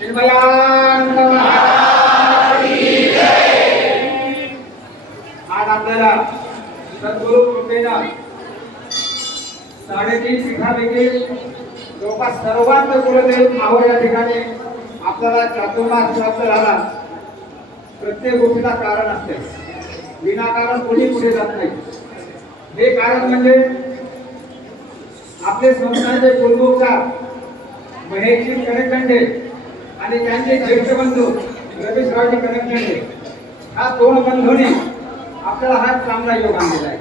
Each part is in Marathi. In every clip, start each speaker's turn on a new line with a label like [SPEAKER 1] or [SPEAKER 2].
[SPEAKER 1] निर्भयानंद आज आपल्याला सद्गुरु कृपेनं साडेतीन पीठापैकी जवळपास सर्वांत कुलदेव आवड या ठिकाणी आपल्याला चातुर्मास प्राप्त झाला. प्रत्येक गोष्टीला कारण असते. विनाकारण कोणी पुढे जात नाही. हे कारण म्हणजे आपले संस्थांचे पूर्वोपकार महेशजी खंडे आणि त्यांचे ज्येष्ठ बंधू रमेशरावजी कणकंडे हा दोन बंधूने आपल्याला हा चांगला योग आणलेला आहे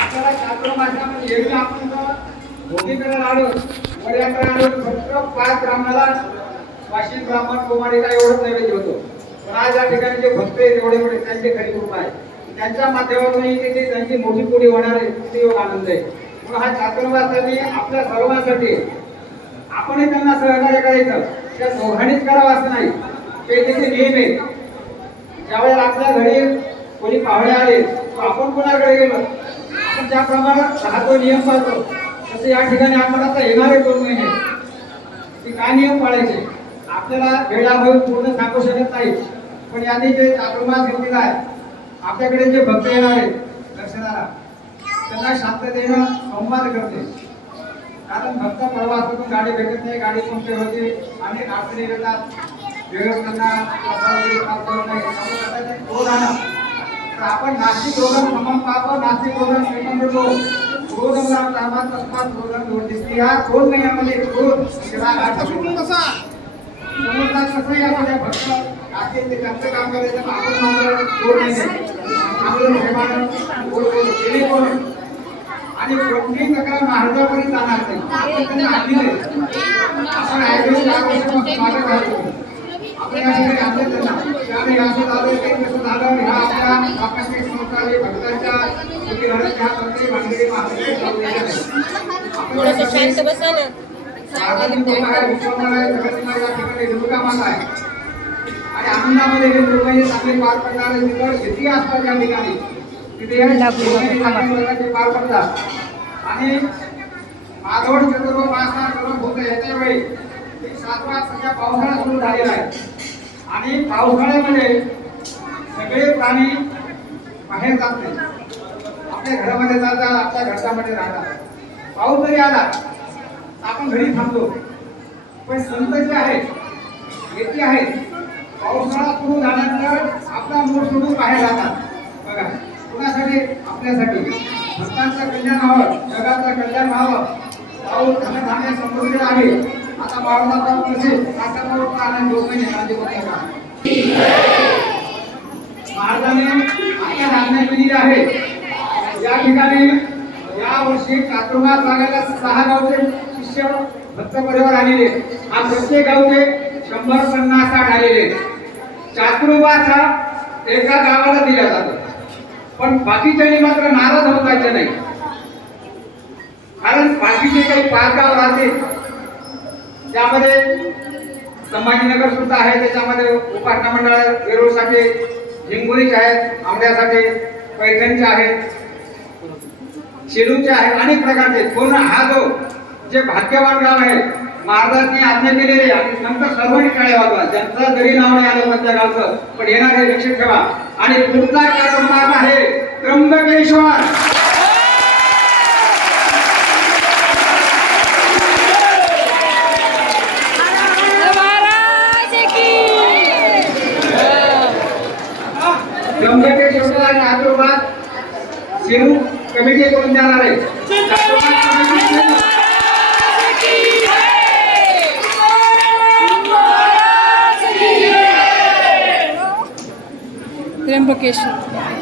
[SPEAKER 1] आपल्याला चातुर्मासामध्ये एरवी आपण भोगीकडे आलो वड्याकडे आलो फक्त पाच ब्राह्मणाला वाशिम ब्राह्मण कुमारीला एवढंच नैवेद्य होतो. पण आज या ठिकाणी जे भक्त आहेत एवढे एवढे त्यांचे खरी कृपा आहे. त्यांच्या माध्यमातून त्यांची मोठी पुढी होणार आहे योग आनंद आहे. मग हा चातुर्मासाने आपल्या सर्वांसाठी आपणही त्यांना सहकार्य करायचं. त्या दोघांनीच करावं असं नाही. ते त्याचे नियम आहेत ज्यावेळेला आपल्या घरी कोणी पाहुणे आले तर आपण कोणाकडे गेलो? आपण ज्याप्रमाणे राहतो नियम पाळतो. तसे या ठिकाणी आपण आता येणारे दोन महिने. की काय नियम पाळायचे? आपल्याला वेळाभावी पूर्ण सांगू शकत नाही. पण यांनी जे चातुर्मास घेतलेला आहे आपल्याकडे जे भक्त येणार आहेत दर्शनाला त्यांना शांततेनं संवाद करते. कारण भक्त प्रवासातून गाडी भेटत नाही गाडी कोणते होते आणि अडचणी येतात क्रोध आपण नास्तिक रोगम समम पाप नास्तिक रोगम श्रीमंत रोग क्रोध नामात तस्मात क्रोधम दोषिस्ती हा दोन महिन्यामध्ये क्रोध कसं आहे आपण या भक्त ते त्यांचं काम करायचं पण आपण मात्र क्रोध नाही. द्यायचं. आपलं प्रेमानं गोड बोल केले कोण? आणि कोणतीही तक्रार महाराजापर्यंत जाणार नाही. आपण आणली नाही मागे राहतो या ठिकाणी आणलं त्यांना असं झालं ते कसं झालं ह्या आपल्या भक्तांच्या ह्या प्रत्येक आहे. आणि आनंदामध्ये हे दुर्गाचे चांगले पार पडणारे असतात या ठिकाणी. आणि माधवड चतुर्मासा करून होतं याच्या वेळी सातवा सध्या पावसाळा सुरू झालेला आहे. आणि पावसाळ्यामध्ये सगळे प्राणी बाहेर जात नाही आपल्या घरामध्ये जातात आपल्या घरच्यामध्ये राहतात. पाऊस जरी आला आपण घरी थांबतो. पण संत जे आहेत येते आहेत पावसाळा सुरू झाल्यानंतर आपला मूळ सोडून बाहेर जातात. आपल्यासाठी. भक्तांचं कल्याण व्हावं जगाचं कल्याण व्हावं पाऊल धनधान्य समृद्धी आहे. आता बाळाला पाऊस नसेल आनंद लोकांनी महिने काळजी करू नका महाराजांनी आपल्या धान्य दिली आहे. या ठिकाणी या वर्षी चातुर्मास लागायला सहा गावचे शिष्य भक्त परिवार आलेले हा प्रत्येक गावचे शंभर पन्नास साठ आलेले चातुर्मास हा एका गावाला दिला जातो. पण बाकीच्यानी मात्र नाराज होत जायचे नाही. कारण बाकीचे काही पाच राहते त्यामध्ये संभाजीनगर सुद्धा आहे त्याच्यामध्ये उपासना मंडळ वेरूळसाठी हिंगोलीचे आहेत आंब्यासाठी पैठणचे आहेत शेलूचे आहेत अनेक प्रकारचे. पूर्ण हा जो जे भाग्यवान गाव आहे महाराजांनी आज्ञा केलेली आणि नंतर सर्वांनी टाळ्या वाजवा. त्यांचं जरी नाव नाही आलं कोणत्या गावचं पण येणार आहे लक्षात ठेवा. आणि पुढचा कार्यक्रम आहे त्र्यंबकेश्वर. कमिटी करून देणार आहे. चातुर्मास कमिटी सेलू.
[SPEAKER 2] त्र्यंबकेश्वर